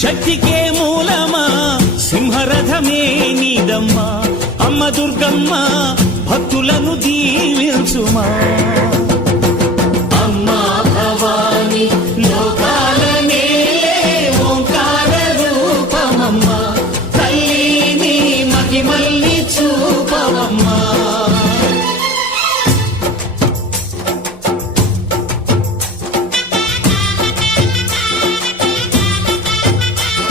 శక్తికే మూలమా సింహరథమే నీదమ్మా అమ్మ దుర్గమ్మ భక్తులను దీవించుమా మల్లి చూపమమ్మా